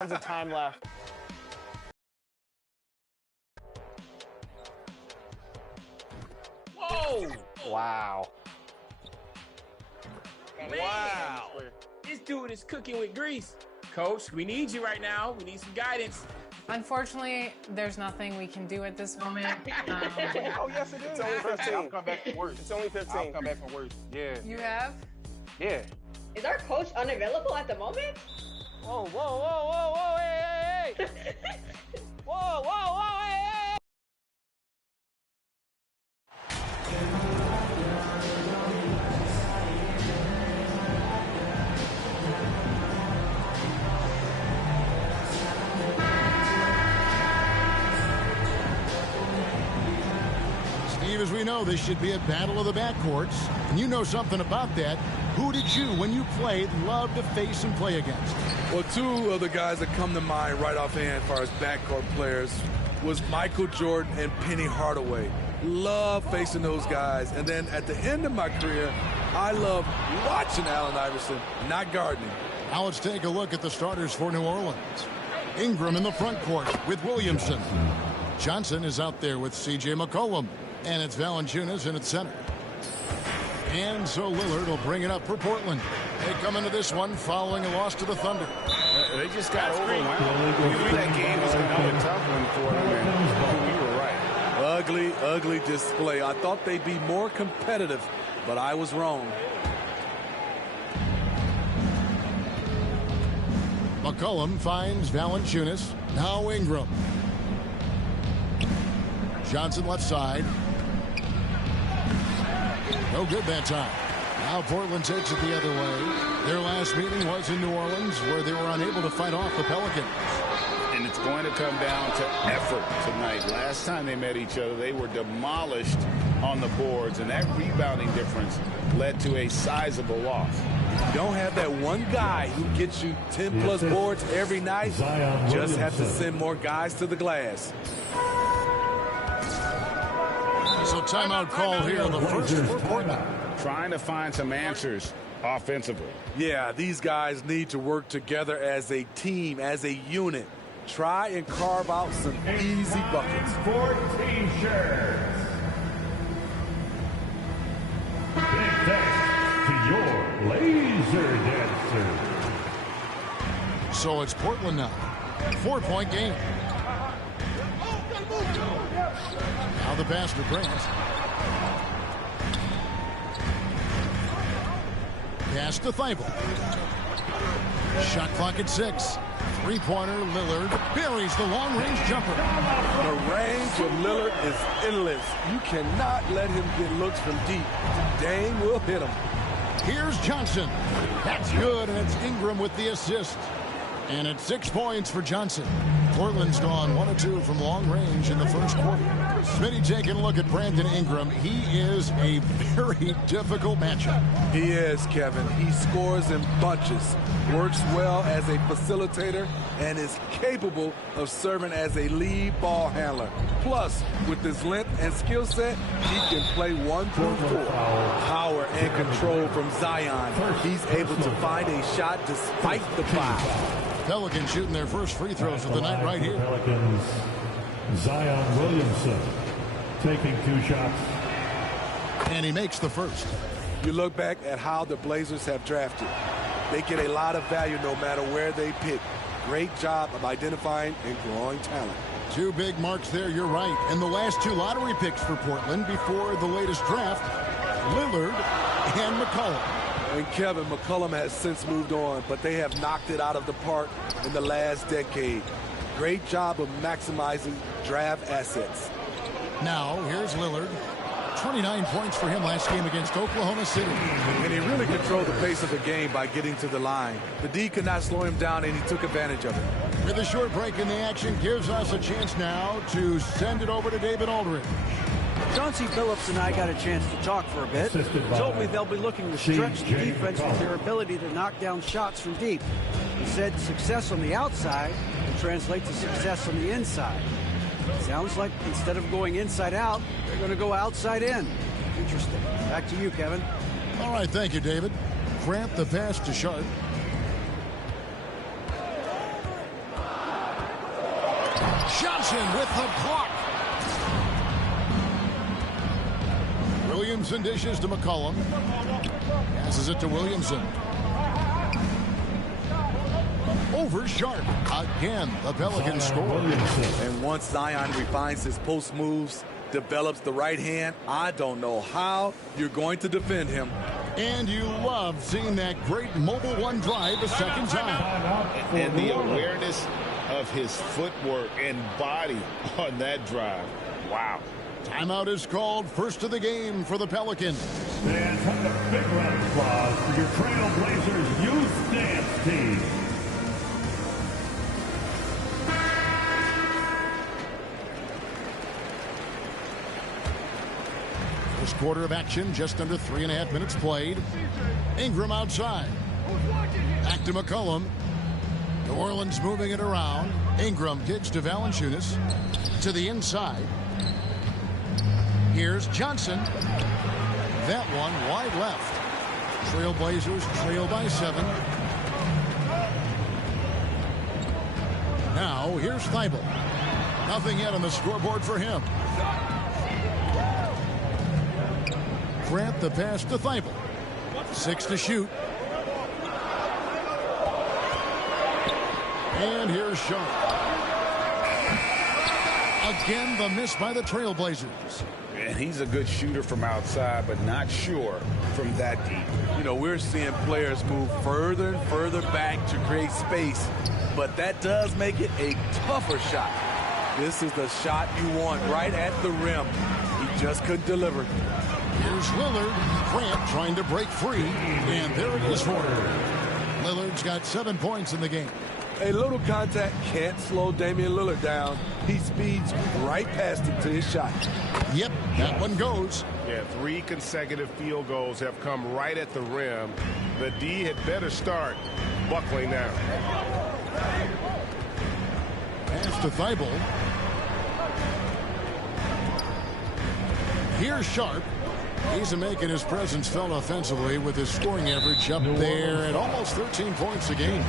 Tons of time left. Whoa! Wow. Man, Wow. this dude is cooking with grease. Coach, we need you right now. We need some guidance. Unfortunately, there's nothing we can do at this moment. Oh, yes, it is. It's only 15. I'll come back from worse. It's only 15. I'll come back from worse. Yeah. You have? Yeah. Is our coach unavailable at the moment? Whoa, whoa, whoa, whoa, whoa, hey, hey, hey. Whoa, whoa, whoa, hey, hey. Steve, as we know, this should be a battle of the backcourts. And you know something about that. Who did you, when you played, love to face and play against? Well, two of the guys that come to mind right offhand as far as backcourt players was Michael Jordan and Penny Hardaway. Love facing those guys. And then at the end of my career, I love watching Allen Iverson, not gardening. Now let's take a look at the starters for New Orleans. Ingram in the front court with Williamson. Johnson is out there with C.J. McCollum. And it's Valanciunas in at center. And so Lillard will bring it up for Portland. They come into this one following a loss to the Thunder. They just got overwhelmed. You knew that game was going to be a tough one for them, and you were right. Ugly, ugly display. I thought they'd be more competitive, but I was wrong. McCollum finds Valanciunas. Now Ingram. Johnson left side. No good that time. Now Portland takes it the other way. Their last meeting was in New Orleans, where they were unable to fight off the Pelicans. And it's going to come down to effort tonight. Last time they met each other, they were demolished on the boards, and that rebounding difference led to a sizable loss. You don't have that one guy who gets you 10-plus boards every night. Just have to send more guys to the glass. So timeout call here on the first for Portland. Trying to find some answers offensively. Yeah, these guys need to work together as a team, as a unit. Try and carve out some easy buckets. 14 shirts. Big thanks to your laser dancer. So it's Portland now. 4-point game. Now the pass to Grant. Pass to Thibault. Shot clock at 6. Three-pointer, Lillard buries the long-range jumper. The range of Lillard is endless. You cannot let him get looks from deep. Dame will hit him. Here's Johnson. That's good, and it's Ingram with the assist. And it's 6 points for Johnson. Portland's gone 1 of 2 from long range in the first quarter. Smitty taking a look at Brandon Ingram. He is a very difficult matchup. He is, Kevin. He scores in bunches, works well as a facilitator, and is capable of serving as a lead ball handler. Plus, with his length and skill set, he can play 1 through 4. Power and control from Zion. He's able to find a shot despite the foul. Pelicans shooting their first free throws of the night right here. Pelicans, Zion Williamson taking 2 shots. And he makes the first. You look back at how the Blazers have drafted. They get a lot of value no matter where they pick. Great job of identifying and growing talent. 2 big marks there, you're right. And the last 2 lottery picks for Portland before the latest draft, Lillard and McCollum. And Kevin, McCollum has since moved on, but they have knocked it out of the park in the last decade. Great job of maximizing draft assets. Now, here's Lillard. 29 points for him last game against Oklahoma City. And he really controlled the pace of the game by getting to the line. The D could not slow him down, and he took advantage of it. With a short break in the action, gives us a chance now to send it over to David Aldridge. Chauncey Billups and I got a chance to talk for a bit. He told me they'll be looking to stretch the defense with their ability to knock down shots from deep. He said success on the outside will translate to success on the inside. Sounds like instead of going inside out, they're going to go outside in. Interesting. Back to you, Kevin. All right, thank you, David. Cramp the pass to Sharp. Johnson with the block. Williamson dishes to McCollum. Passes it to Williamson. Over Sharp. Again, the Pelicans score. And once Zion refines his post moves, develops the right hand, I don't know how you're going to defend him. And you love seeing that great mobile one drive a second time. And the awareness of his footwork and body on that drive. Wow. Timeout is called. First of the game for the Pelicans. And from the big round of applause for your Trailblazers youth dance team. First quarter of action, just under 3.5 minutes played. Ingram outside. Back to McCollum. New Orleans moving it around. Ingram gives to Valanciunas. To the inside. Here's Johnson. That one wide left. Trailblazers trail by 7. Now here's Thibault. Nothing yet on the scoreboard for him. Grant the pass to Thibault. 6 to shoot. And here's Sharp. Again, the miss by the Trailblazers. And he's a good shooter from outside, but not sure from that deep. You know, we're seeing players move further and further back to create space, but that does make it a tougher shot. This is the shot you want right at the rim. He just couldn't deliver. Here's Lillard. Grant trying to break free, and there it is for him. Lillard's got 7 points in the game. A little contact can't slow Damian Lillard down. He speeds right past him to his shot. Yep, that one goes. Yeah, 3 consecutive field goals have come right at the rim. The D had better start buckling now. Pass to Thibault. Here's Sharp. He's making his presence felt offensively with his scoring average up there at almost 13 points a game.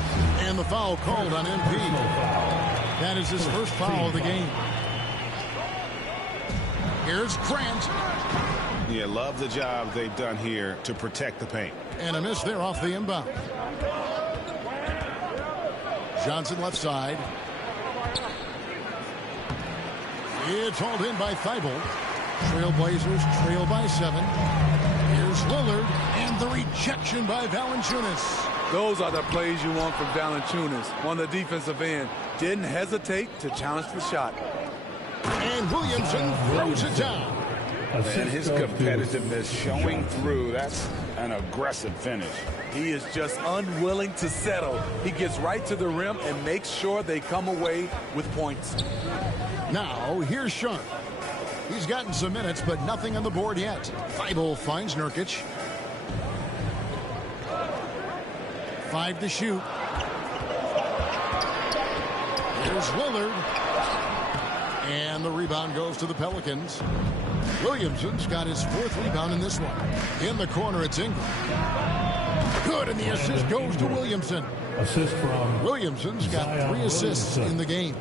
And the foul called on MP. That is his first foul of the game. Here's Grant. Yeah, love the job they've done here to protect the paint. And a miss there off the inbound. Johnson left side. It's hauled in by Thibault. Trailblazers trail by 7. Here's Lillard, and the rejection by Valanciunas. Those are the plays you want from Valanciunas on the defensive end. Didn't hesitate to challenge the shot. And Williamson throws it down. And his competitiveness showing through. That's an aggressive finish. He is just unwilling to settle. He gets right to the rim and makes sure they come away with points. Now, here's Sharp. He's gotten some minutes, but nothing on the board yet. Thibault finds Nurkic. 5 to shoot. Here's Lillard. And the rebound goes to the Pelicans. Williamson's got his 4th rebound in this one. In the corner, it's Ingram. Good, and the assist goes to Williamson. Assist from Williamson's got 3 assists in the game.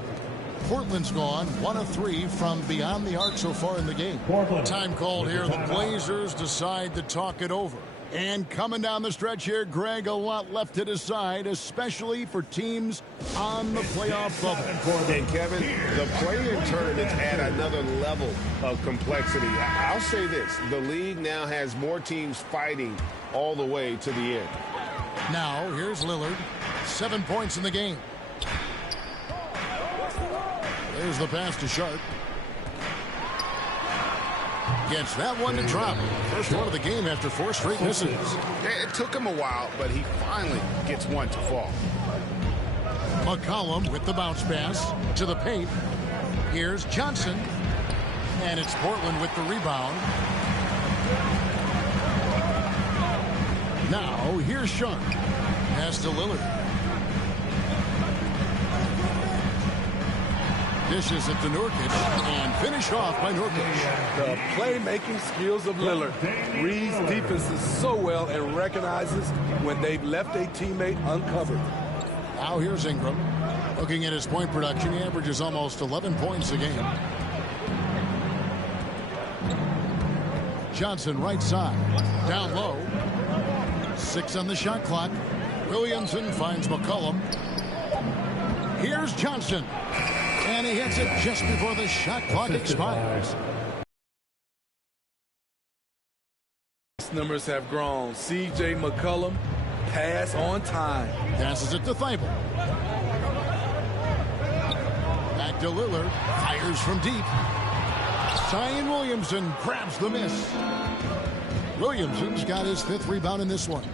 Portland's gone 1 of 3 from beyond the arc so far in the game. Time called here. The Blazers decide to talk it over. And coming down the stretch here, Greg, a lot left to decide, especially for teams on the playoff bubble. And Kevin, the play-in tournament's at another level of complexity. I'll say this, the league now has more teams fighting all the way to the end. Now, here's Lillard. 7 points in the game. There's the pass to Sharp. Gets that one to drop. First one of the game after 4 straight misses. It took him a while, but he finally gets one to fall. McCollum with the bounce pass to the paint. Here's Johnson. And it's Portland with the rebound. Now, here's Sharp. Pass to Lillard. Dishes it to Nurkic and finished off by Nurkic. The playmaking skills of Lillard. Reads defenses so well and recognizes when they've left a teammate uncovered. Now here's Ingram. Looking at his point production, he averages almost 11 points a game. Johnson right side. Down low. 6 on the shot clock. Williamson finds McCollum. Here's Johnson. And he hits it just before the shot clock expires. Numbers have grown. C.J. McCollum, pass on time. Passes it to Thibault. Back to Lillard. Fires from deep. Zion Williamson grabs the miss. Williamson's got his 5th rebound in this one.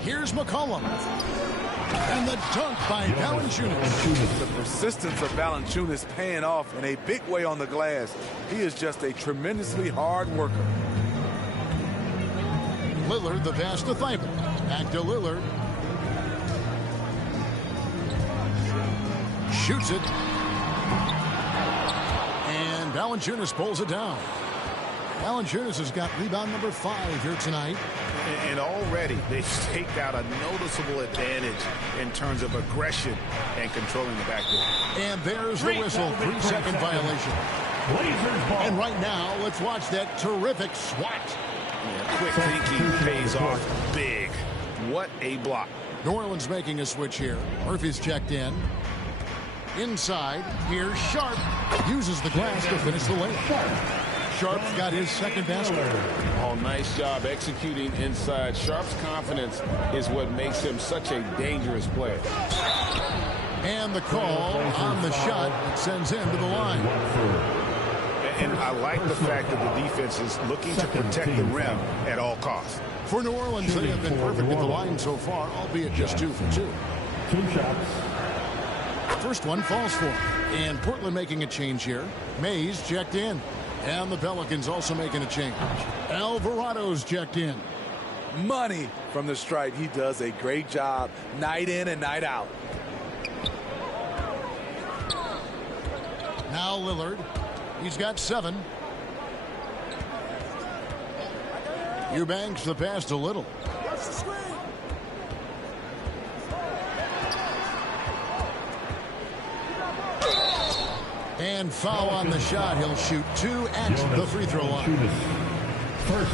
Here's McCollum. And the dunk by Valanciunas. The persistence of Valanciunas paying off in a big way on the glass. He is just a tremendously hard worker. Lillard, the pass to Thibault. Back to Lillard. Shoots it. And Valanciunas pulls it down. Valanciunas has got rebound number 5 here tonight. And already they've staked out a noticeable advantage in terms of aggression and controlling the backcourt. And there's the whistle. 3-second violation. And right now, let's watch that terrific swat. Yeah, quick thinking pays off big. What a block. New Orleans making a switch here. Murphy's checked in. Inside, here's Sharp. Uses the glass to finish the layup. Sharp's got his 2nd basket. Oh, nice job executing inside. Sharp's confidence is what makes him such a dangerous player. And the call on the shot sends him to the line. And I like the fact that the defense is looking to protect the rim at all costs. For New Orleans, they have been perfect at the line so far, albeit just 2 for 2. 2 shots. First one falls for him. And Portland making a change here. Mays checked in. And the Pelicans also making a change. Alvarado's checked in. Money from the stripe. He does a great job night in and night out. Now Lillard. He's got 7. Eubanks the pass to Little. And foul on the shot. He'll shoot 2 at the free throw line.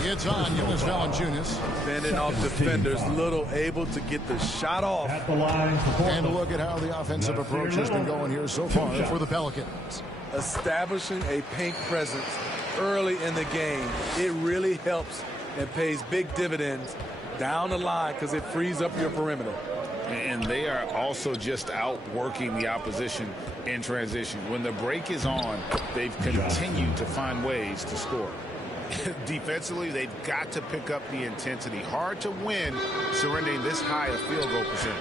It's on Jonas Valanciunas. Fending off defenders. Little able to get the shot off. At the line. And a look at how the offensive approach has been going here so far for the Pelicans. Establishing a paint presence early in the game. It really helps and pays big dividends down the line because it frees up your perimeter. And they are also just outworking the opposition in transition. When the break is on, they've continued to find ways to score. Defensively, they've got to pick up the intensity. Hard to win surrendering this high a field goal percentage.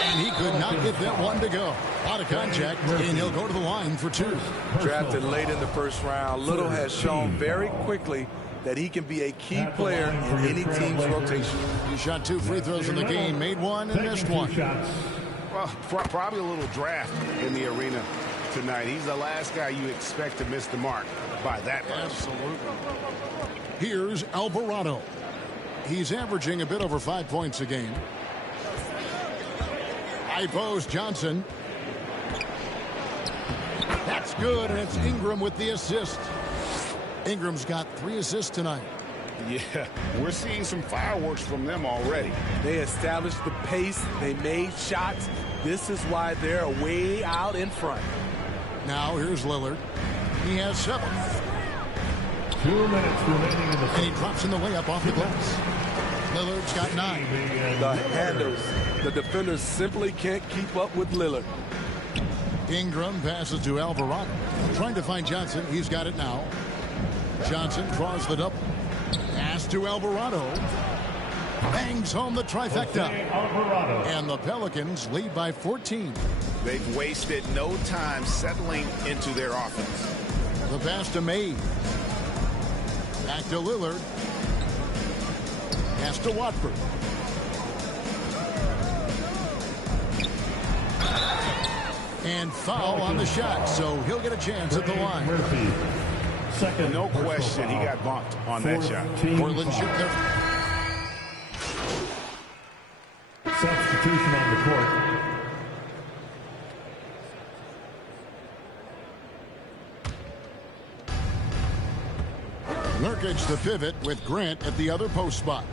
And he could not get that one to go. Out of contact, and he'll go to the line for 2. Drafted late in the first round, Little has shown very quickly that he can be a key player in any team's rotation. He shot 2 free throws in the game, made 1 and missed 1. Well, probably a little draft in the arena tonight. He's the last guy you expect to miss the mark by that much. Absolutely. Here's Alvarado. He's averaging a bit over 5 points a game. High post Johnson. That's good, and it's Ingram with the assist. Ingram's got 3 assists tonight. Yeah, we're seeing some fireworks from them already. They established the pace. They made shots. This is why they're way out in front. Now here's Lillard. He has 7. 2 minutes remaining in the and he drops in the layup off the glass. Lillard's got 9. The handles. The defenders simply can't keep up with Lillard. Ingram passes to Alvarado. Trying to find Johnson. He's got it now. Johnson draws the double. Pass to Alvarado. Bangs home the trifecta. And the Pelicans lead by 14. They've wasted no time settling into their offense. The pass to May. Back to Lillard. Pass to Watford. And foul on the shot, so he'll get a chance at the line. Murphy. Second. No question, he got bumped on that shot. Portland shoot their... Substitution on the court. Nurkic the pivot with Grant at the other post spot.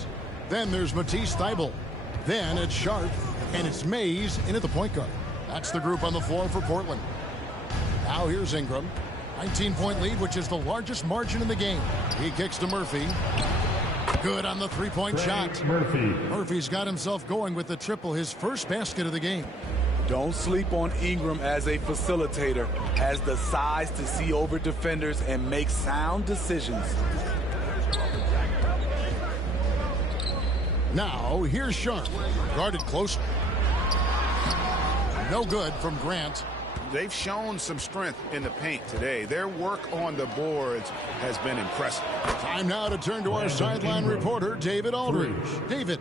Then there's Matisse Thybulle. Then it's Sharp, and it's Mays in at the point guard. That's the group on the floor for Portland. Now here's Ingram. 19-point lead, which is the largest margin in the game. He kicks to Murphy. Good on the three-point shot. Murphy's got himself going with the triple, his first basket of the game. Don't sleep on Ingram as a facilitator. Has the size to see over defenders and make sound decisions. Now here's Sharp. Guarded close. No good from Grant. They've shown some strength in the paint today. Their work on the boards has been impressive. Time now to turn to our sideline reporter, David Aldridge. David.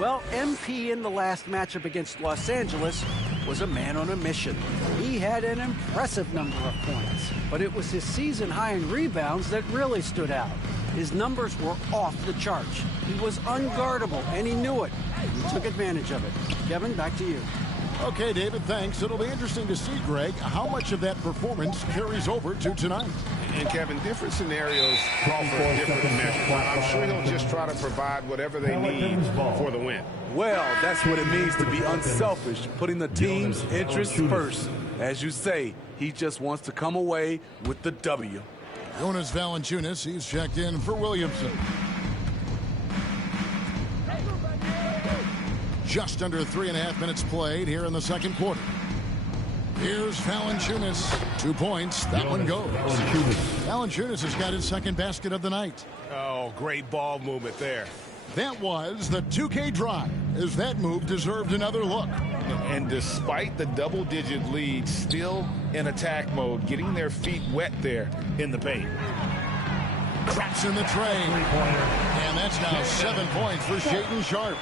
Well, MP in the last matchup against Los Angeles was a man on a mission. He had an impressive number of points, but it was his season high in rebounds that really stood out. His numbers were off the charts. He was unguardable, and he knew it. He took advantage of it. Kevin, back to you. Okay, David, thanks. It'll be interesting to see, Greg, how much of that performance carries over to tonight. And, Kevin, different scenarios call for a different measure. I'm sure he'll just try to provide whatever they need for the win. Well, that's what it means to be unselfish, putting the team's interests first. As you say, he just wants to come away with the W. Jonas Valanciunas, he's checked in for Williamson. Just under 3.5 minutes played here in the second quarter. Here's Valanciunas. 2 points. That one goes. Valanciunas has got his second basket of the night. Oh, great ball movement there. That was the 2K drive, as that move deserved another look. And despite the double-digit lead, still in attack mode, getting their feet wet there in the paint. Traps in the tray. And that's now 7 points for Shaedon Sharp.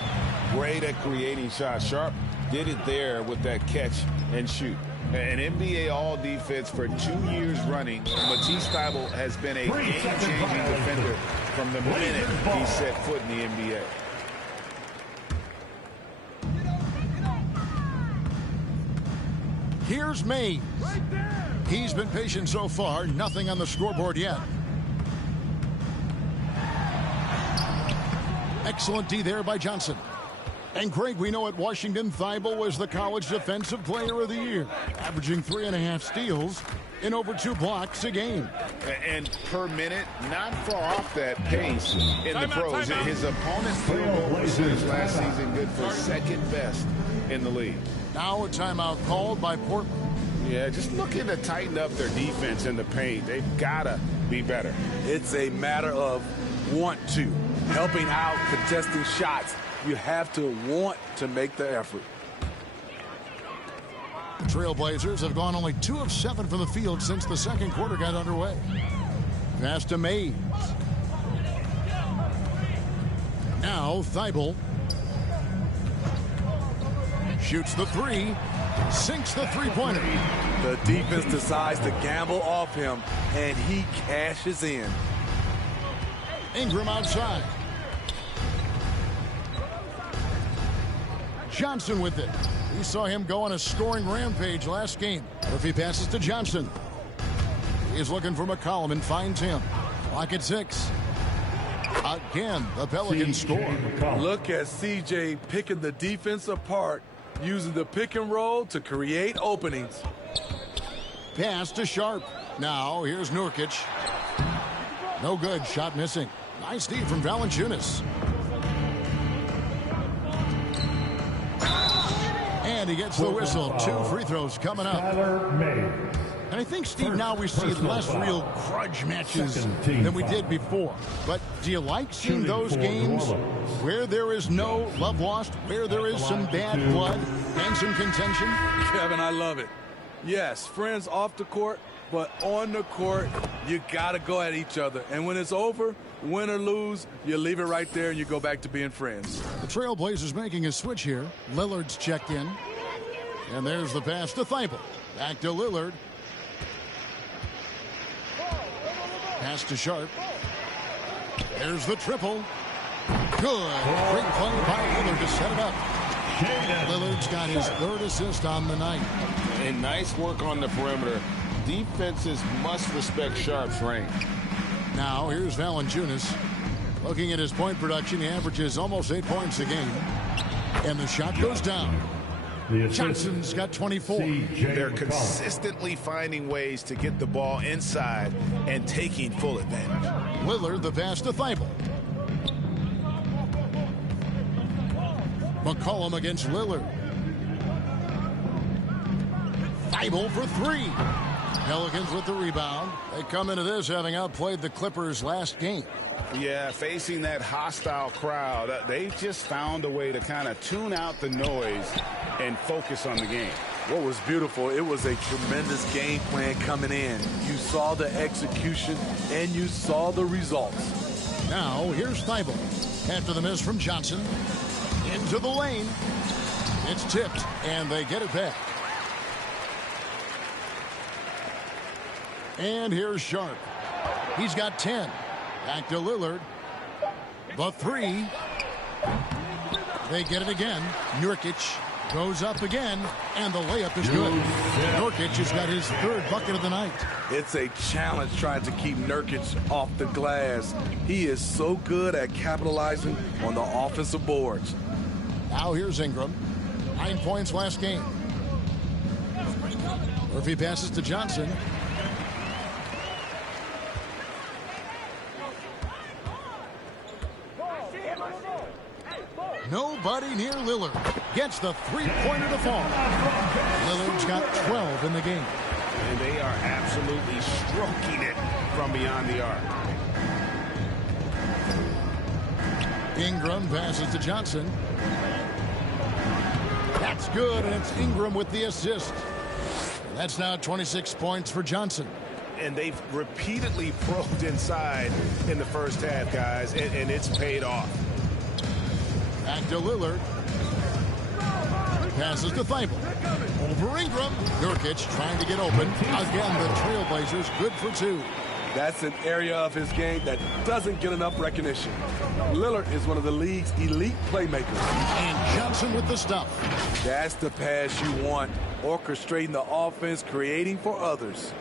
Great at creating shots. Sharp did it there with that catch and shoot. An NBA All-Defense for 2 years running. Matisse Thybulle has been a game-changing defender from the minute he set foot in the NBA. Here's Mays. He's been patient so far. Nothing on the scoreboard yet. Excellent D there by Johnson. And Craig, we know at Washington, Thybulle was the college defensive player of the year, averaging 3.5 steals and over 2 blocks a game. And per minute, not far off that pace in the pros. His opponent's field goal percentage last season good for second best in the league. Now a timeout called by Portland. Yeah, just looking to tighten up their defense in the paint. They've got to be better. It's a matter of want to. Helping out, contesting shots. You have to want to make the effort. The Trailblazers have gone only 2 of 7 from the field since the second quarter got underway. Pass to Mays. Now Thybulle shoots the 3, sinks the three-pointer. The defense decides to gamble off him, and he cashes in. Ingram outside. Johnson with it. We saw him go on a scoring rampage last game. Murphy passes to Johnson. He's looking for McCollum and finds him. Clock at 6. Again, the Pelicans score. Look at CJ picking the defense apart, using the pick and roll to create openings. Pass to Sharp. Now here's Nurkic. No good. Shot missing. Nice D from Valanciunas. And he gets the whistle. 2 free throws coming up. And I think, Steve, now we see less real grudge matches than we did before. But do you like seeing those games where there is no love lost, where there is some bad blood and some contention? Kevin, I love it. Yes, friends off the court, but on the court, you got to go at each other. And when it's over, win or lose, you leave it right there and you go back to being friends. The Trailblazers making a switch here. Lillard's checked in. And there's the pass to Thybulle. Back to Lillard. Pass to Sharp. There's the triple. Good. Great play by Lillard to set it up. Lillard's got his third assist on the night. And nice work on the perimeter. Defenses must respect Sharp's range. Now here's Valanciunas. Looking at his point production, he averages almost 8 points a game. And the shot goes down. Johnson's got 24. They're consistently finding ways to get the ball inside and taking full advantage. Lillard, the pass to Thibault. McCollum against Lillard. Thibault for three. Pelicans with the rebound. They come into this having outplayed the Clippers last game. Yeah, facing that hostile crowd, they've just found a way to kind of tune out the noise and focus on the game. What was beautiful, it was a tremendous game plan coming in. You saw the execution and you saw the results. Now here's Thibault. After the miss from Johnson. Into the lane. It's tipped, and they get it back. And here's Sharp. He's got 10. Back to Lillard. The three. They get it again. Nurkic goes up again, and the layup is good. Nurkic has got his third bucket of the night. It's a challenge trying to keep Nurkic off the glass. He is so good at capitalizing on the offensive boards. Now here's Ingram. 9 points last game. Murphy passes to Johnson. Nobody near Lillard. Gets the three-pointer to fall. Lillard's got 12 in the game. And they are absolutely stroking it from beyond the arc. Ingram passes to Johnson. That's good, and it's Ingram with the assist. That's now 26 points for Johnson. And they've repeatedly probed inside in the first half, guys, and it's paid off. Back to Lillard. Passes to Thibault. Over Ingram. Nurkic trying to get open. Again, the Trailblazers good for two. That's an area of his game that doesn't get enough recognition. Lillard is one of the league's elite playmakers. And Johnson with the stuff. That's the pass you want. Orchestrating the offense, creating for others.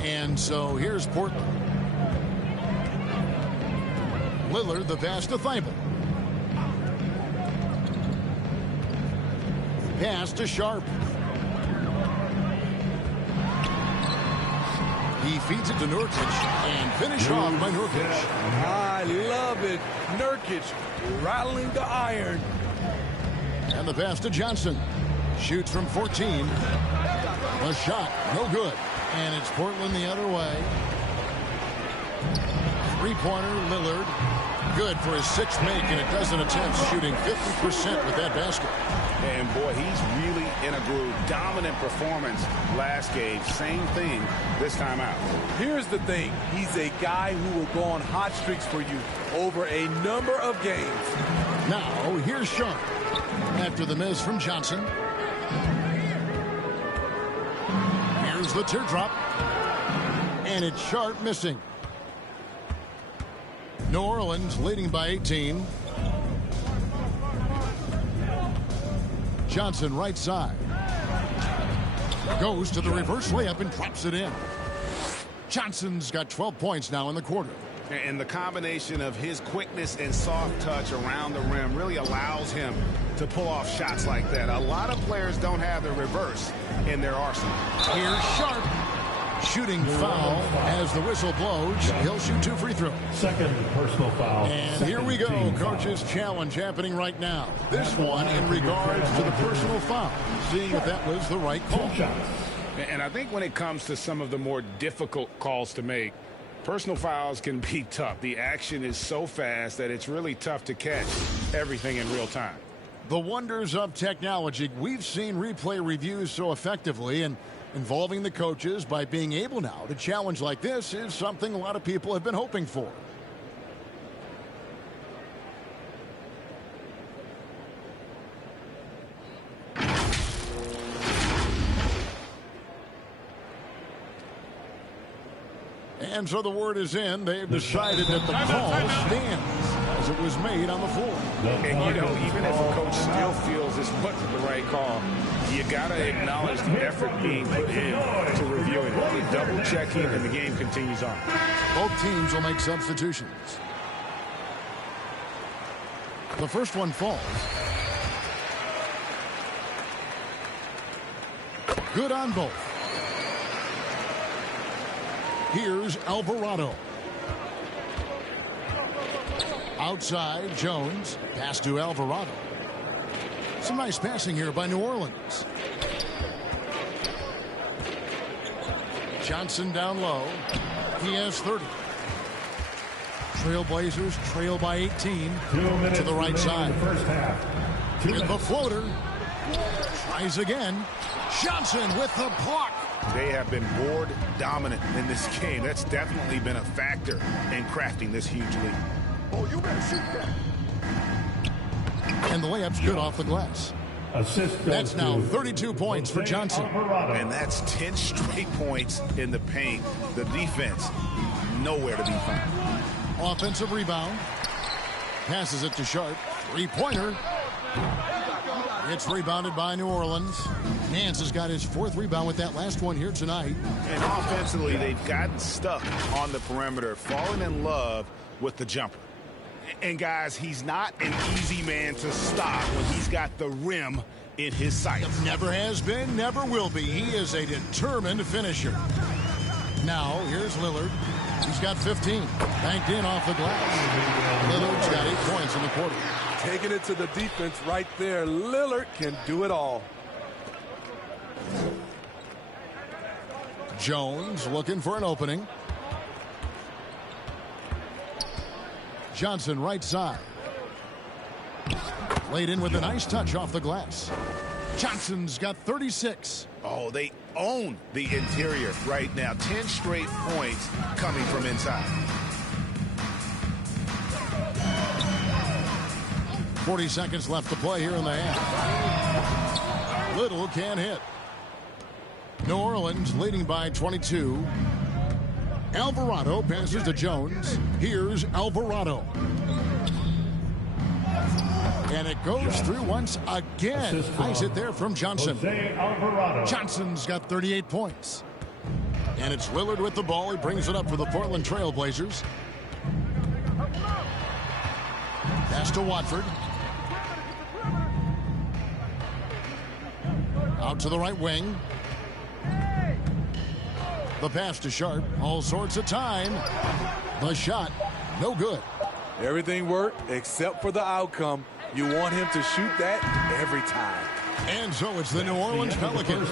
And so here's Portland. Lillard, the pass to Thibault. Pass to Sharp. He feeds it to Nurkic and finish off by Nurkic. I love it. Nurkic rattling the iron. And the pass to Johnson. Shoots from 14. The shot, no good. And it's Portland the other way. Three-pointer, Lillard. Good for his sixth make and a dozen attempts, shooting 50% with that basket. And boy, he's really in a groove. Dominant performance last game. Same thing this time out. Here's the thing. He's a guy who will go on hot streaks for you over a number of games. Now, here's Sharp. After the miss from Johnson. Here's the teardrop. And it's Sharp missing. New Orleans leading by 18. Johnson right side. Goes to the reverse layup and drops it in. Johnson's got 12 points now in the quarter. And the combination of his quickness and soft touch around the rim really allows him to pull off shots like that. A lot of players don't have the reverse in their arsenal. Here's Sharp. Shooting foul as the whistle blows. He'll shoot 2 free throws. Second personal foul. And here we go. Coach's challenge happening right now. This one in regards to the personal foul. Seeing if that was the right call. And I think when it comes to some of the more difficult calls to make, personal fouls can be tough. The action is so fast that it's really tough to catch everything in real time. The wonders of technology. We've seen replay reviews so effectively, and involving the coaches by being able now to challenge like this is something a lot of people have been hoping for. And so the word is in. They've decided that the call stands as it was made on the floor. And, you know, even if a coach still feels this wasn't the right call, you got to acknowledge the effort being put in to reviewing it. Double-checking, and the game continues on. Both teams will make substitutions. The first one falls. Good on both. Here's Alvarado. Outside, Jones. Pass to Alvarado. Some nice passing here by New Orleans. Johnson down low. He has 30. Trailblazers trail by 18 to the right side. With the floater. Tries again. Johnson with the block. They have been board dominant in this game. That's definitely been a factor in crafting this huge lead. Oh, you better shoot that. And the layup's good off the glass. That's now 32 points for Johnson. And that's 10 straight points in the paint. The defense, nowhere to be found. Offensive rebound. Passes it to Sharp. Three-pointer. It's rebounded by New Orleans. Nance has got his fourth rebound with that last one here tonight. And offensively, they've gotten stuck on the perimeter, falling in love with the jumper. And, guys, he's not an easy man to stop when he's got the rim in his sights. Never has been, never will be. He is a determined finisher. Now, here's Lillard. He's got 15. Banked in off the glass. Lillard's got 8 points in the quarter. Taking it to the defense right there. Lillard can do it all. Jones looking for an opening. Johnson right side. Laid in with a nice touch off the glass. Johnson's got 36. Oh, they own the interior right now. 10 straight points coming from inside. 40 seconds left to play here in the half. Little can't hit. New Orleans leading by 22. Alvarado passes to Jones. Here's Alvarado. And it goes through once again. Nice hit there from Johnson. Johnson's got 38 points. And it's Lillard with the ball. He brings it up for the Portland Trailblazers. Pass to Watford. Out to the right wing. The pass to Sharp. All sorts of time. The shot, no good. Everything worked except for the outcome. You want him to shoot that every time. And so it's the New Orleans Pelicans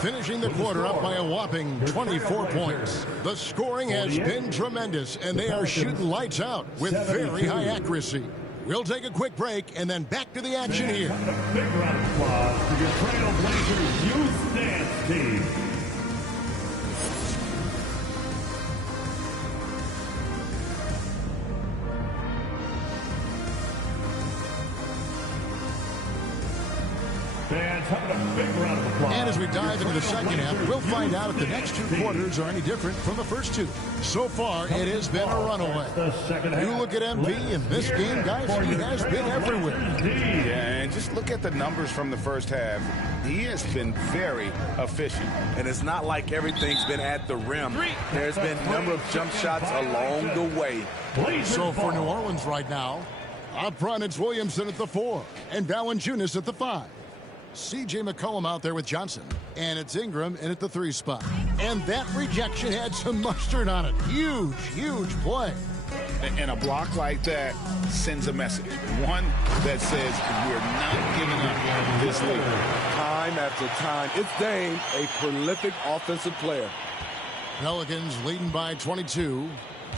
finishing the quarter up by a whopping 24 points. The scoring has been tremendous, and they are shooting lights out with very high accuracy. We'll take a quick break and then back to the action here. A big round of applause for your Trailblazers youth dance team. And as we dive into the second half, we'll find out if the next two quarters are any different from the first two. So far, it has been a runaway. You look at MP in this game, guys, he has been everywhere. Yeah, and just look at the numbers from the first half. He has been very efficient. And it's not like everything's been at the rim. There's been a number of jump shots along the way. So for New Orleans right now, up front it's Williamson at the 4 and Valanciunas at the 5. C.J. McCollum out there with Johnson. And it's Ingram in at the 3 spot. And that rejection had some mustard on it. Huge, huge play. And a block like that sends a message. One that says we're not giving up this lead. Time after time. It's Dame, a prolific offensive player. Pelicans leading by 22.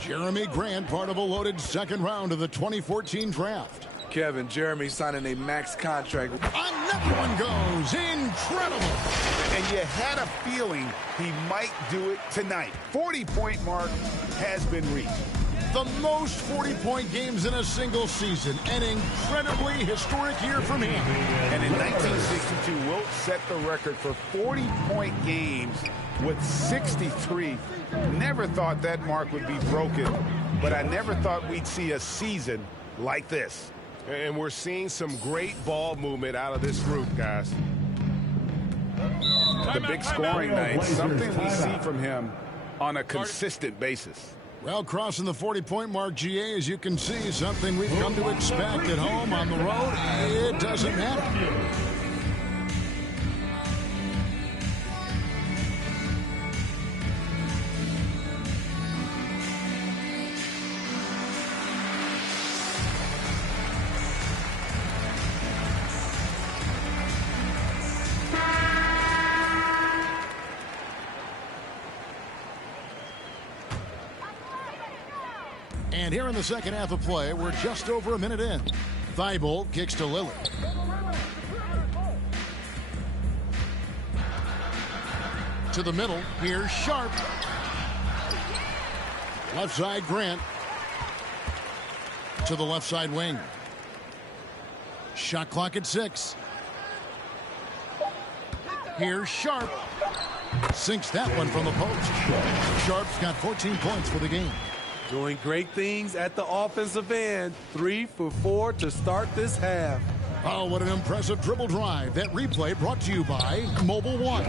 Jeremy Grant, part of a loaded second round of the 2014 draft. Kevin, Jeremy signing a max contract. Another one goes. Incredible. And you had a feeling he might do it tonight. 40-point mark has been reached. The most 40-point games in a single season. An incredibly historic year from him. And in 1962, Wilt set the record for 40-point games with 63. Never thought that mark would be broken, but I never thought we'd see a season like this. And we're seeing some great ball movement out of this group, guys. The big scoring night, something we see from him on a consistent basis. Well, crossing the 40-point mark, GA, as you can see, something we've come to expect at home. On the road, it doesn't matter. And here in the second half of play, we're just over a minute in. Thibault kicks to Lillard. To the middle. Here's Sharp. Left side, Grant. To the left side wing. Shot clock at 6. Here's Sharp. Sinks that one from the post. Sharp's got 14 points for the game. Doing great things at the offensive end. 3 for 4 to start this half. Oh, what an impressive dribble drive. That replay brought to you by Mobile One.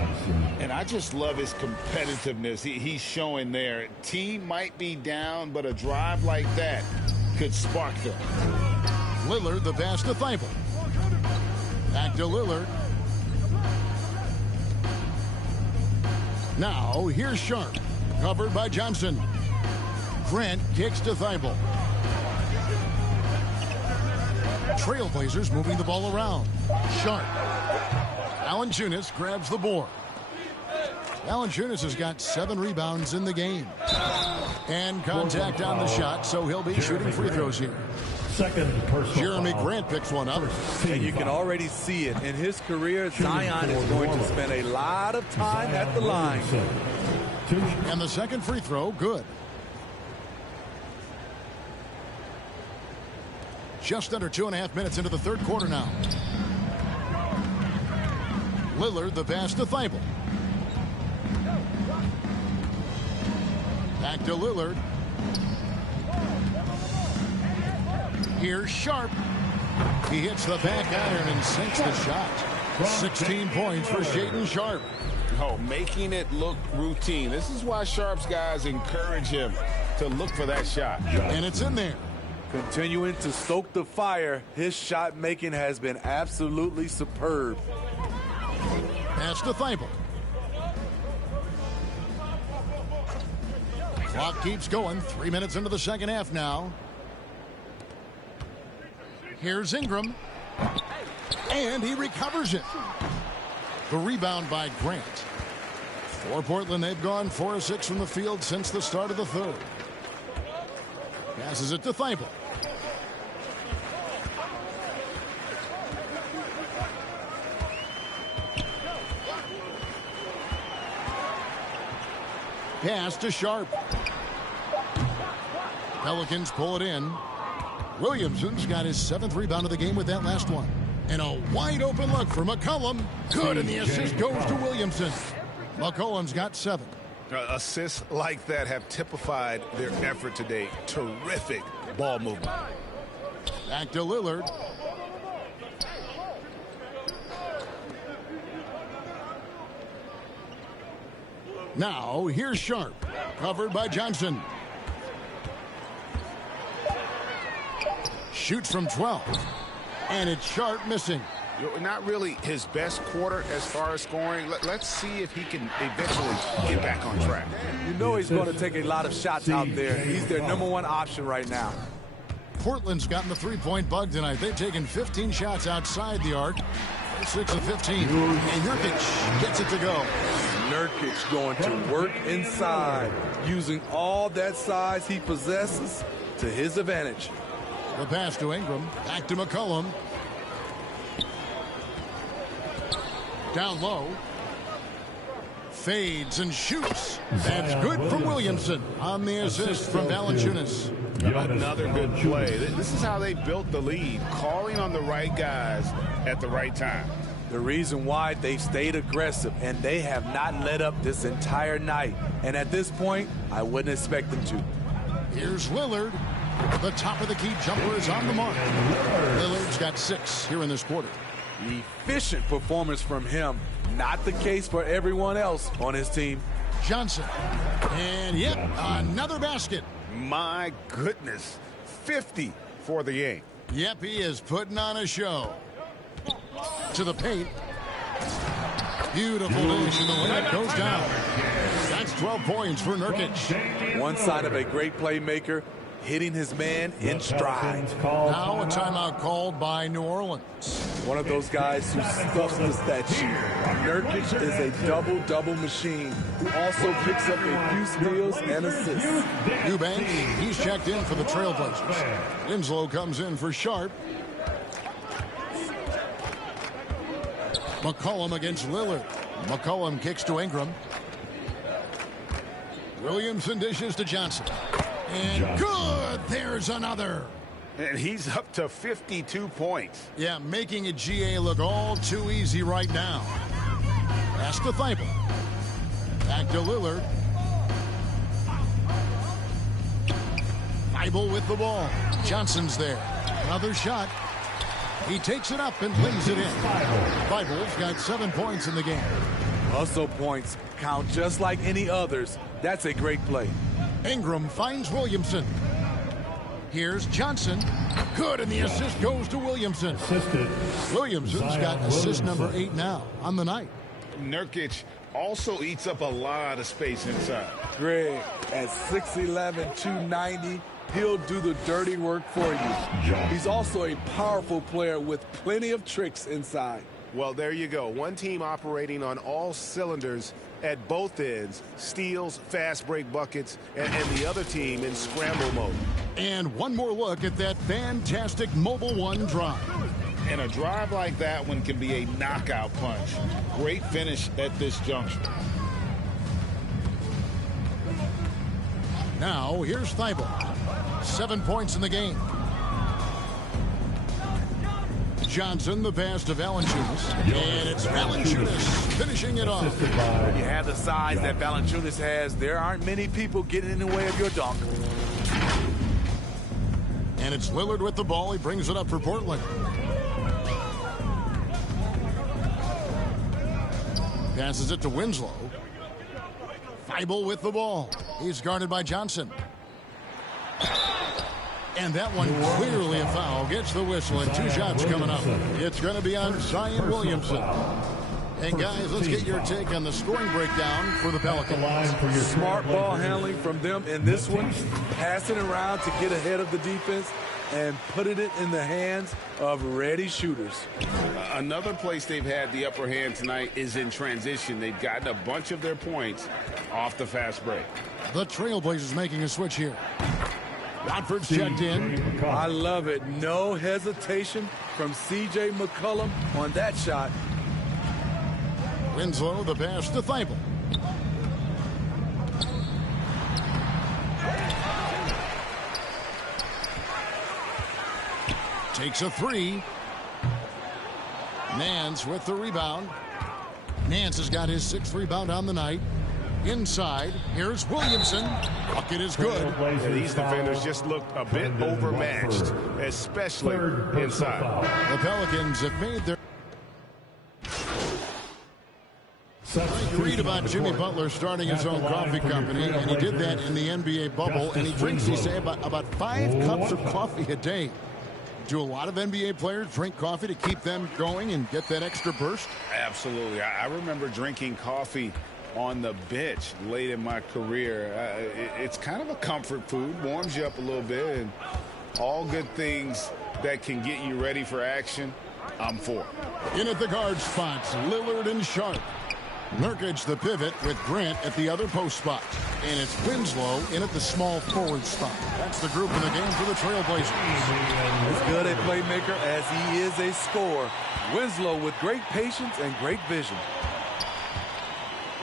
And I just love his competitiveness he's showing there. Team might be down, but a drive like that could spark them. Lillard, the pass to Thibault. Back to Lillard. Now, here's Sharp. Covered by Johnson. Grant kicks to Thibault. Trailblazers moving the ball around. Sharp. Valanciunas grabs the board. Valanciunas has got 7 rebounds in the game. And contact on the shot, so he'll be shooting free throws here. Second personal Jeremy foul. Grant picks one up. And you can already see it. In his career, Zion is going to spend a lot of time at the line. And the second free throw, good. Just under 2.5 minutes into the third quarter now. Lillard, the pass to Thibault. Back to Lillard. Here's Sharp. He hits the back iron and sinks the shot. 16 points for Shaedon Sharp. Oh, making it look routine. This is why Sharp's guys encourage him to look for that shot. And it's in there. Continuing to stoke the fire, his shot making has been absolutely superb. Pass to Thibault. Clock keeps going. 3 minutes into the second half now. Here's Ingram. And he recovers it. The rebound by Grant. For Portland, they've gone 4 of 6 from the field since the start of the third. Passes it to Thibault. Pass to Sharp. Pelicans pull it in. Williamson's got his 7th rebound of the game with that last one. And a wide open look for McCollum. Good, and the assist goes to Williamson. McCollum's got 7. Assists like that have typified their effort today. Terrific ball movement. Back to Lillard. Now, here's Sharp. Covered by Johnson. Shoots from 12. And it's Sharp missing. Not really his best quarter as far as scoring. Let's see if he can eventually get back on track. You know he's going to take a lot of shots out there. He's their #1 option right now. Portland's gotten the three-point bug tonight. They've taken 15 shots outside the arc. 6 of 15. And Nurkic gets it to go. Nurkic going to work inside, using all that size he possesses to his advantage. The pass to Ingram. Back to McCollum. Down low. Fades and shoots. That's good from Williamson on the assist from Valanciunas. Another good play. This is how they built the lead, calling on the right guys at the right time. The reason why they've stayed aggressive, and they have not let up this entire night. And at this point, I wouldn't expect them to. Here's Lillard. The top of the key jumper is on the mark. Lillard's got 6 here in this quarter. Efficient performance from him. Not the case for everyone else on his team. Johnson. And yep, another basket. My goodness. 50 for the game. Yep, he is putting on a show. To the paint. Beautiful dish, and the layup goes down. That's 12 points for Nurkic. One side of a great playmaker, hitting his man in stride. Now a timeout called by New Orleans. One of those guys who stuffs the stat sheet. Nurkic is a double-double machine who also picks up a few steals and assists. Eubanks, he's checked in for the Trailblazers. Winslow comes in for Sharp. McCollum against Lillard. McCollum kicks to Ingram. Williamson dishes to Johnson. And good! There's another. And he's up to 52 points. Yeah, making a GA look all too easy right now. Pass to Thibault. Back to Lillard. Thibault with the ball. Johnson's there. Another shot. He takes it up and lays it in. Thibault's got 7 points in the game. Hustle points count just like any others. That's a great play. Ingram finds Williamson. Here's Johnson. Good, and the assist goes to Williamson. Williamson's got assist number 8 now on the night. Nurkic also eats up a lot of space inside. Greg, at 6'11", 290, he'll do the dirty work for you. He's also a powerful player with plenty of tricks inside. Well, there you go. One team operating on all cylinders at both ends. Steals, fast break buckets, and the other team in scramble mode. And one more look at that fantastic Mobile One drive. And a drive like that one can be a knockout punch. Great finish at this juncture. Now, here's Thibault. 7 points in the game. Johnson, the pass to Valanciunas. And it's Valanciunas finishing it off. When you have the size that Valanciunas has, there aren't many people getting in the way of your dunk. And it's Lillard with the ball. He brings it up for Portland. Passes it to Winslow. Thibault with the ball. He's guarded by Johnson. And that one clearly a foul. Gets the whistle, and 2 shots coming up. It's going to be on Zion Williamson. And guys, let's get your take on the scoring breakdown for the Pelicans. Smart ball handling from them in this one. Passing around to get ahead of the defense and putting it in the hands of ready shooters. Another place they've had the upper hand tonight is in transition. They've gotten a bunch of their points off the fast break. The Trailblazers making a switch here. Watford's checked in. I love it. No hesitation from C.J. McCollum on that shot. Winslow, the pass to Thibault. Takes a 3. Nance with the rebound. Nance has got his 6th rebound on the night. Inside, here's Williamson. Bucket is good. And these defenders just looked a bit overmatched, especially inside. The Pelicans have made their... You read about Jimmy Butler starting his own coffee company, and he did that in the NBA bubble, and he drinks, he say, about 5 cups of coffee a day. Do a lot of NBA players drink coffee to keep them going and get that extra burst? Absolutely. I remember drinking coffee on the bench late in my career. It's kind of a comfort food, warms you up a little bit, and all good things that can get you ready for action, I'm for. In at the guard spots, Lillard and Sharp. Nurkic the pivot with Grant at the other post spot. And it's Winslow in at the small forward spot. That's the group in the game for the Trailblazers. As good a playmaker as he is a scorer. Winslow with great patience and great vision.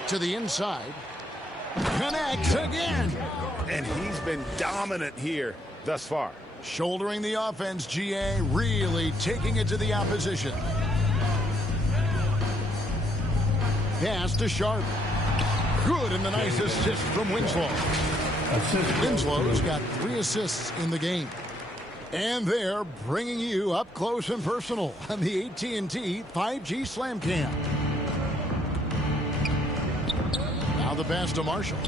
To the inside. Connects again. And he's been dominant here thus far. Shouldering the offense, GA really taking it to the opposition. Pass to Sharp. Good, and the nice assist from Winslow. Winslow's got 3 assists in the game. And they're bringing you up close and personal on the AT&T 5G Slam Cam. Now the pass to Marshall.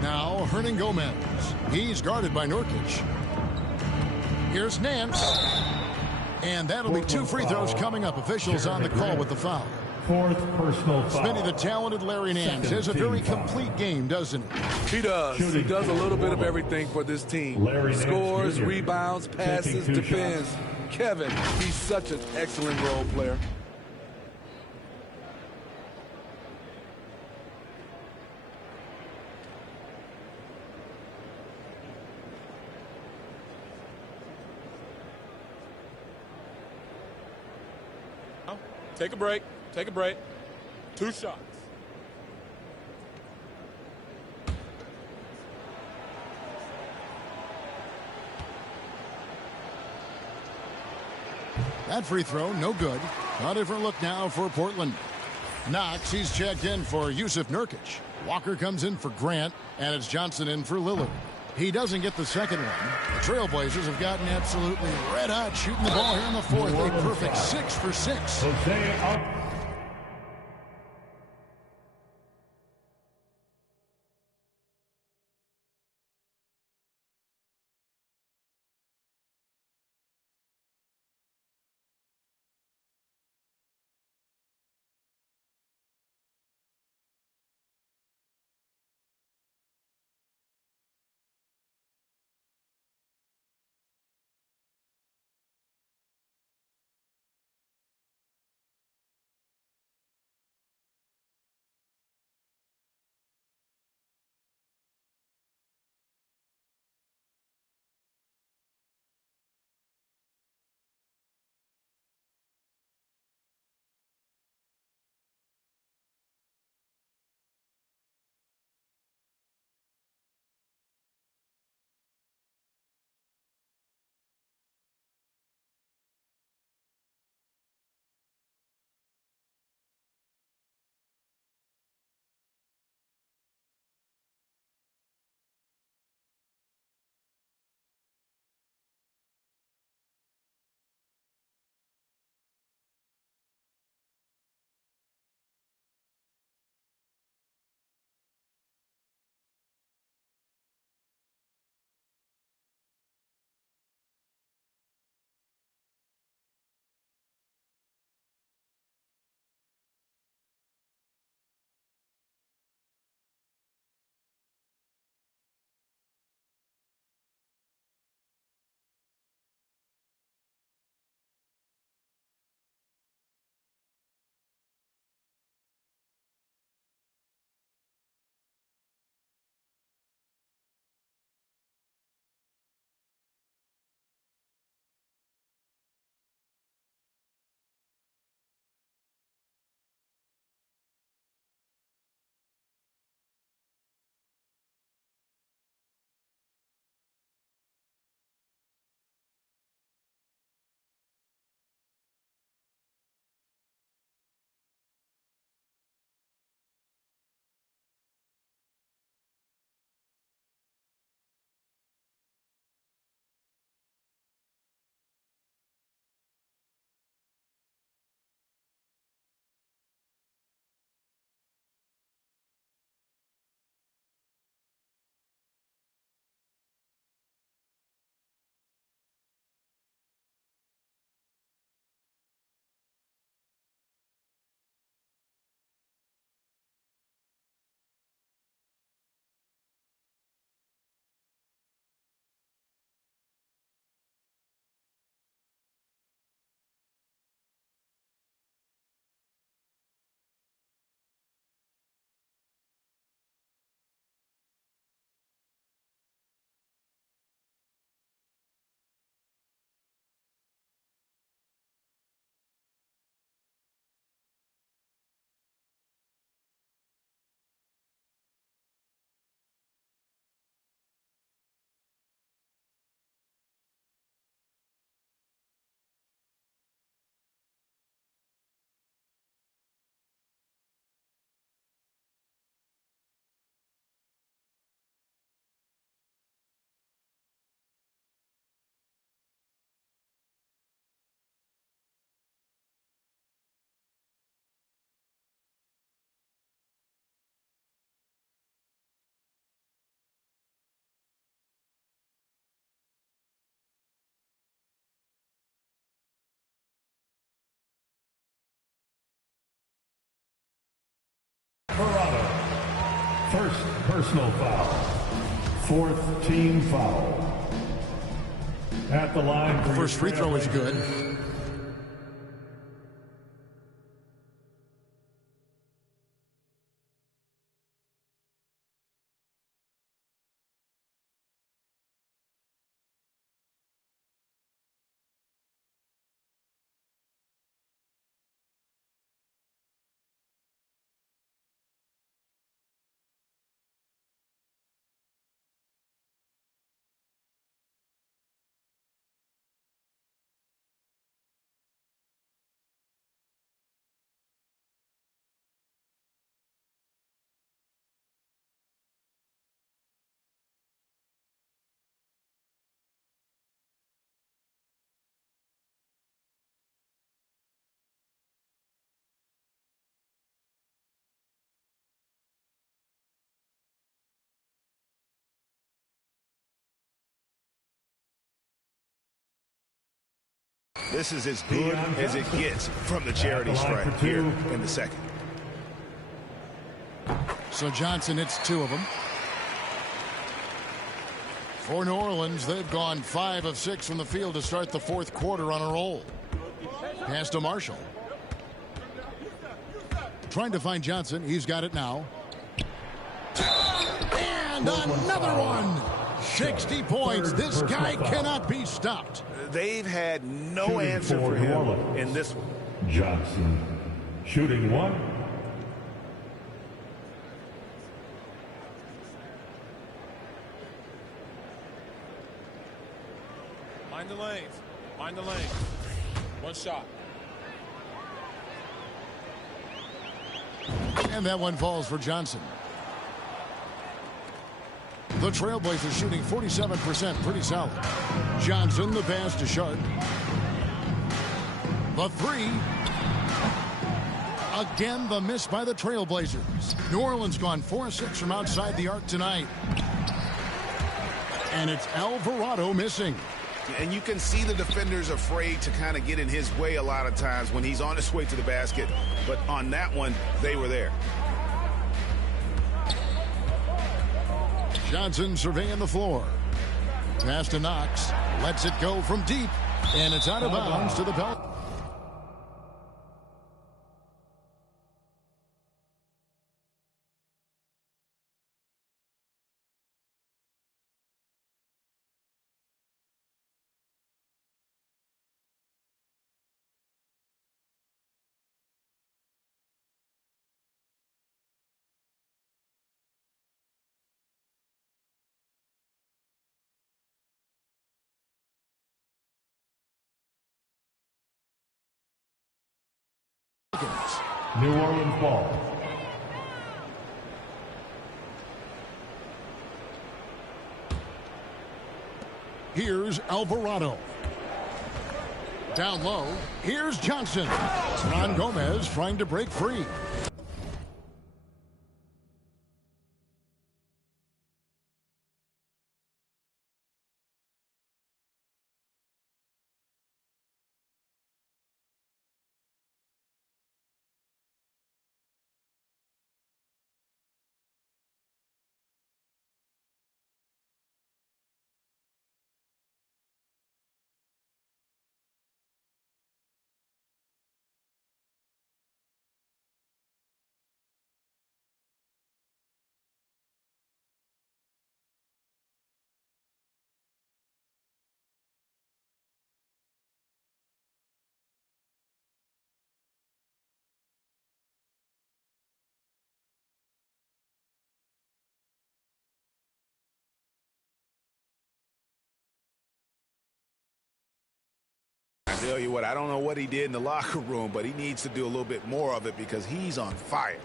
Now Hernan Gomez. He's guarded by Nurkic. Here's Nance. And that'll be 2 free throws coming up. Officials on the call with the foul. 4th personal foul. Smitty, the talented Larry Nance has a very complete game, doesn't he? He does. He does a little bit of everything for this team. Scores, rebounds, passes, defends. Kevin, he's such an excellent role player. Take a break. Take a break. 2 shots. That free throw, no good. A different look now for Portland. Knox, he's checked in for Yusuf Nurkic. Walker comes in for Grant, and it's Johnson in for Lillard. He doesn't get the second one. The Trailblazers have gotten absolutely red hot shooting the ball here in the 4th. A perfect 6 for 6. First personal foul. Fourth team foul. At the line for First free throw is good. This is as good as it gets from the charity stripe here in the second. So Johnson hits 2 of them. For New Orleans, they've gone 5 of 6 from the field to start the fourth quarter on a roll. Pass to Marshall. Trying to find Johnson. He's got it now. And another one. 60 points. This guy cannot be stopped. They've had no answer for him in this one. Johnson shooting 1. Mind the lanes. Mind the lanes. One shot. And that one falls for Johnson. The Trailblazers shooting 47%, pretty solid. Johnson, the pass to Sharp. The 3. Again, the miss by the Trailblazers. New Orleans gone 4-6 from outside the arc tonight. And it's Alvarado missing. And you can see the defenders afraid to kind of get in his way a lot of times when he's on his way to the basket. But on that one, they were there. Johnson surveying the floor. Pass to Knox. Lets it go from deep. And it's out of bounds to the Pelicans. New Orleans ball. Here's Alvarado. Down low. Here's Johnson. Ron Gomez trying to break free. I tell you what, I don't know what he did in the locker room, but he needs to do a little bit more of it because he's on fire.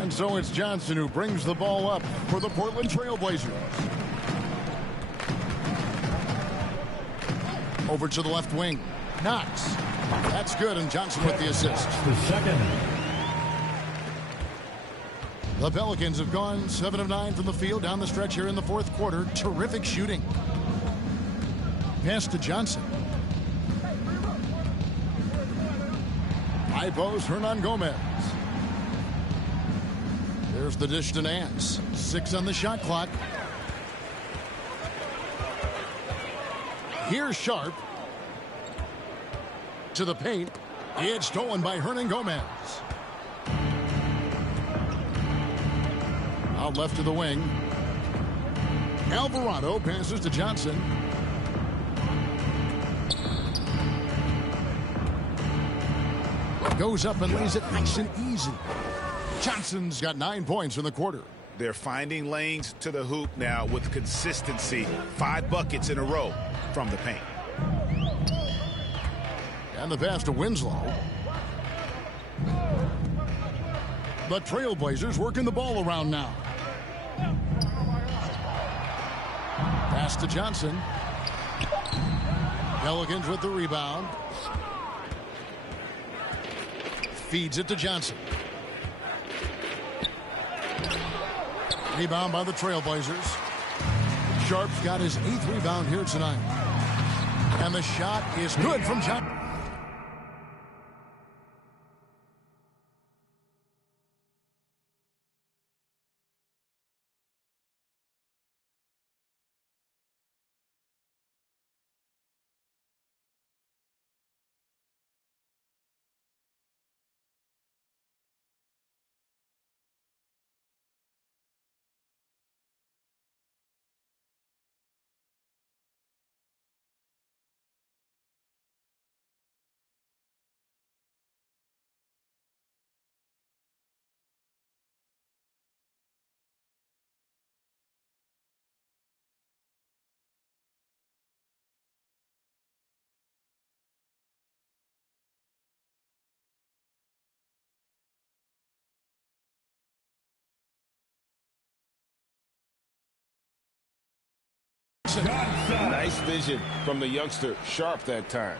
And so it's Johnson who brings the ball up for the Portland Trailblazers. Over to the left wing. Knox. That's good, and Johnson with the assist. The second. The Pelicans have gone 7 of 9 from the field down the stretch here in the fourth quarter. Terrific shooting. Pass to Johnson. High post, Hernan Gomez. There's the dish to Nance. 6 on the shot clock. Here's Sharp. To the paint. It's stolen by Hernan Gomez. Out left to the wing. Alvarado passes to Johnson. Goes up and lays it nice and easy. Johnson's got 9 points in the quarter. They're finding lanes to the hoop now with consistency. 5 buckets in a row from the paint. And the pass to Winslow. The Trailblazers working the ball around now. Pass to Johnson. Pelicans with the rebound. Feeds it to Johnson. Rebound by the Trailblazers. Sharp's got his 8th rebound here tonight. And the shot is good from Johnson. Nice vision from the youngster, Sharp, that time.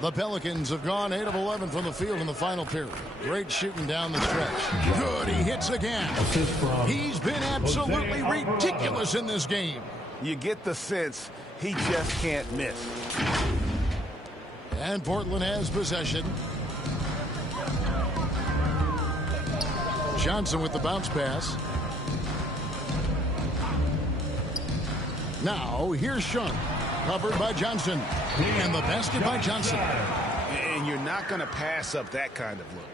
The Pelicans have gone 8 of 11 from the field in the final period. Great shooting down the stretch. Good, he hits again. He's been absolutely ridiculous in this game. You get the sense he just can't miss. And Portland has possession. Johnson with the bounce pass. Now, here's Shun. Covered by Johnson. And the basket by Johnson. And you're not going to pass up that kind of look.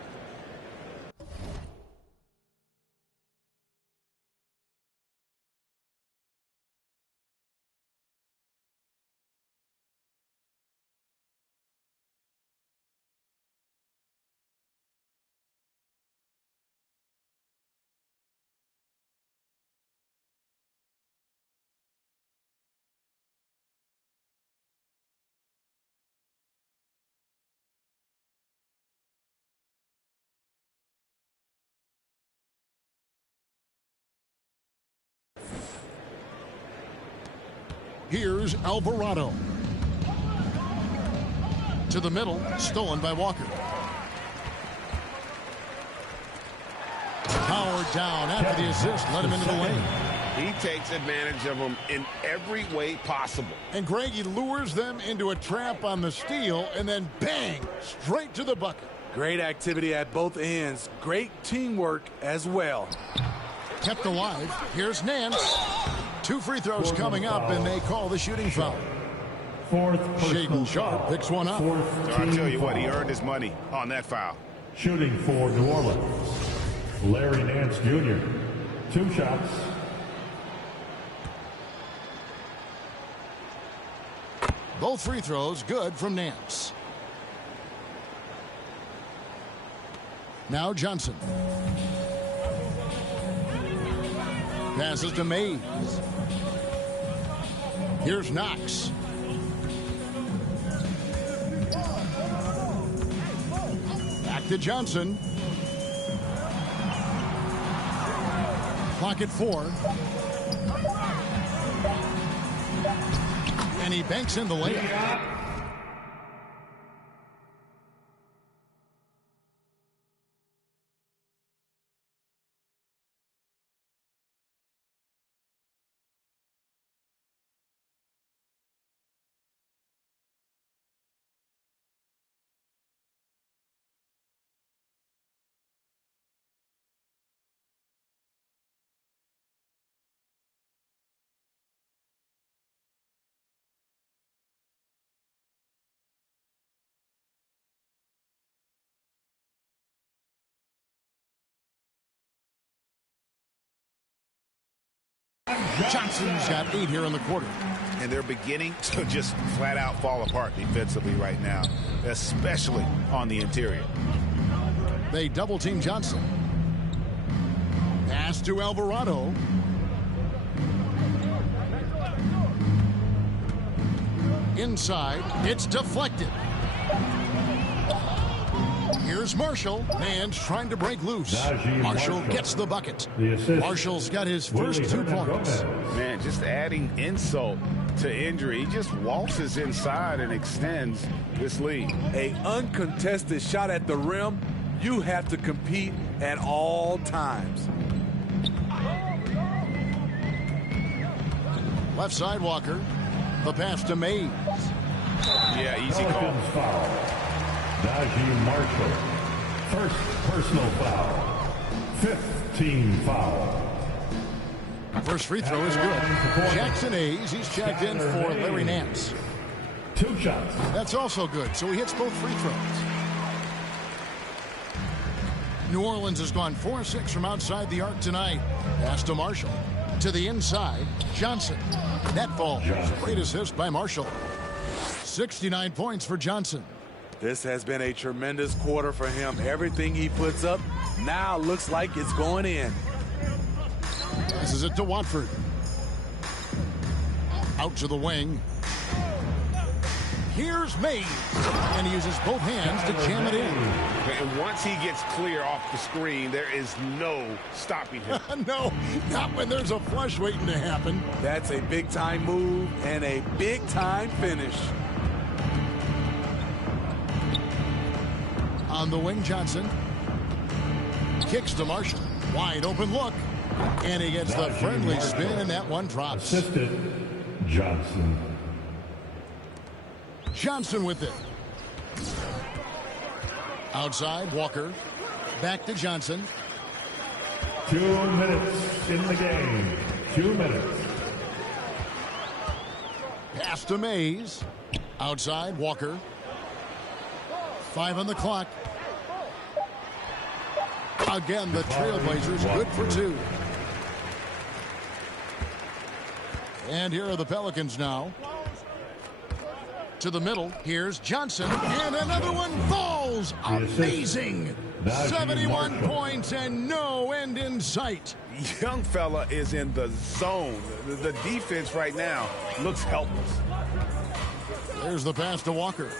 Here's Alvarado. To the middle, stolen by Walker. Powered down after the assist, let him into the lane. He takes advantage of them in every way possible. And Greg, he lures them into a trap on the steal, and then bang, straight to the bucket. Great activity at both ends. Great teamwork as well. Kept alive. Here's Nance. 2 free throws coming up, and they call the shooting foul. Shaden Sharp picks one up. So I'll tell you what, he earned his money on that foul. Shooting for New Orleans, Larry Nance Jr. 2 shots. Both free throws good from Nance. Now Johnson. Passes to Mays. Here's Knox. Back to Johnson. Clock at 4. And he banks in the layup. Johnson's got 8 here in the quarter. And they're beginning to just flat out fall apart defensively right now, especially on the interior. They double team Johnson. Pass to Alvarado. Inside, it's deflected. Here's Marshall. Man's trying to break loose. Marshall gets the bucket. Marshall's got his first 2 points. Man, just adding insult to injury. He just waltzes inside and extends this lead. An uncontested shot at the rim, you have to compete at all times. Left side, Walker. The pass to Mays. Yeah, easy call. Foul. Najee Marshall. First personal foul. 5th team foul. First free throw is good. Jackson Hayes, he's checked in for Larry Nance. 2 shots. That's also good, so he hits both free throws. New Orleans has gone 4-6 from outside the arc tonight. Pass to Marshall. To the inside, Johnson. That ball. Great assist by Marshall. 69 points for Johnson. This has been a tremendous quarter for him. Everything he puts up now looks like it's going in. Passes it to Watford. Out to the wing. Here's Mays. And he uses both hands to jam it in. And once he gets clear off the screen, there is no stopping him. No, not when there's a flush waiting to happen. That's a big-time move and a big-time finish. On the wing, Johnson. Kicks to Marshall. Wide open look. And he gets the friendly spin, and that one drops. Assisted Johnson. Johnson with it. Outside, Walker. Back to Johnson. 2 minutes in the game. 2 minutes. Pass to Mays. Outside, Walker. 5 on the clock. Again, the Trailblazers good for 2. And here are the Pelicans now. To the middle, here's Johnson, and another one falls. Amazing. 71 points and no end in sight. Young fella is in the zone. The defense right now looks helpless. There's the pass to Walker.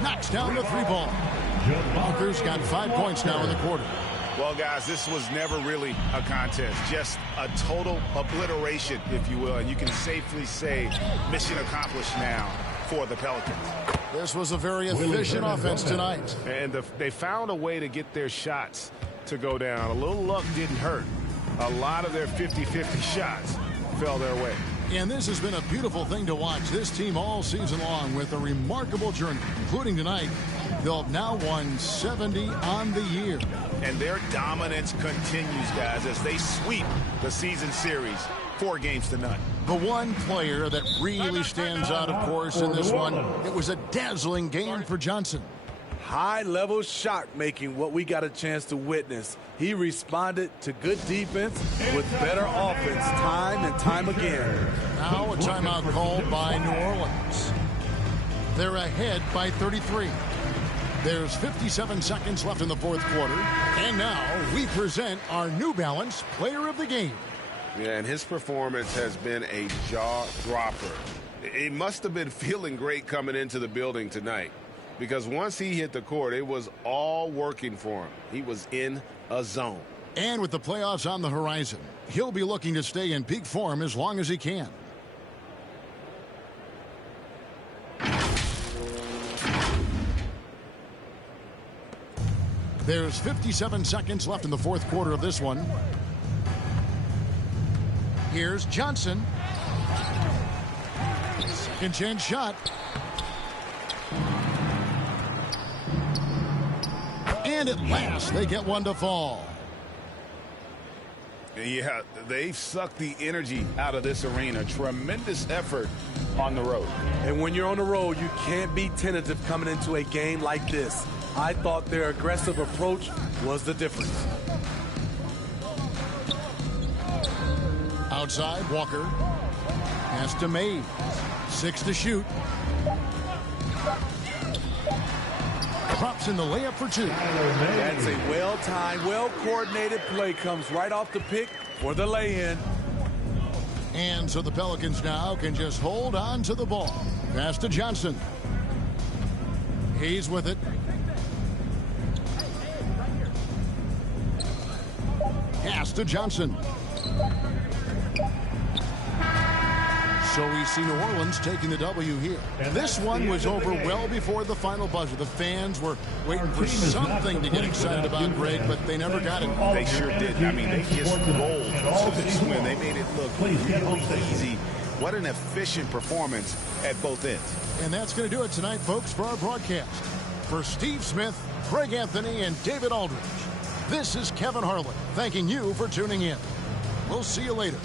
Knocks down the 3-ball. Walker's got 5 points now in the quarter. Well, guys, this was never really a contest, just a total obliteration, if you will. And you can safely say mission accomplished now for the Pelicans. This was a very efficient offense tonight. And they found a way to get their shots to go down. A little luck didn't hurt. A lot of their 50-50 shots fell their way. And this has been a beautiful thing to watch. This team all season long with a remarkable journey, including tonight. They'll have now won 70 on the year. And their dominance continues, guys, as they sweep the season series 4 games to none. The one player that really stands out, of course, in this one, it was a dazzling game for Johnson. High-level shot making, what we got a chance to witness. He responded to good defense with better offense time and time again. Now a timeout called by New Orleans. They're ahead by 33. There's 57 seconds left in the 4th quarter. And now we present our New Balance Player of the Game. Yeah, and his performance has been a jaw-dropper. He must have been feeling great coming into the building tonight, because once he hit the court, it was all working for him. He was in a zone. And with the playoffs on the horizon, he'll be looking to stay in peak form as long as he can. There's 57 seconds left in the 4th quarter of this one. Here's Johnson. Second chance shot. And at last, they get one to fall. Yeah, they've sucked the energy out of this arena. Tremendous effort on the road. And when you're on the road, you can't be tentative coming into a game like this. I thought their aggressive approach was the difference. Outside, Walker. Pass to Mays. 6 to shoot. Drops in the layup for 2. That's a well-timed, well-coordinated play. Comes right off the pick for the lay-in. And so the Pelicans now can just hold on to the ball. Pass to Johnson. He's with it. Pass to Johnson. So we see New Orleans taking the W here. This one was over well before the final buzzer. The fans were waiting for something to get excited about, Greg, but they never got it. They sure did. I mean, they just rolled to this win. They made it look really easy. What an efficient performance at both ends. And that's going to do it tonight, folks, for our broadcast. For Steve Smith, Craig Anthony, and David Aldridge, this is Kevin Harlan thanking you for tuning in. We'll see you later.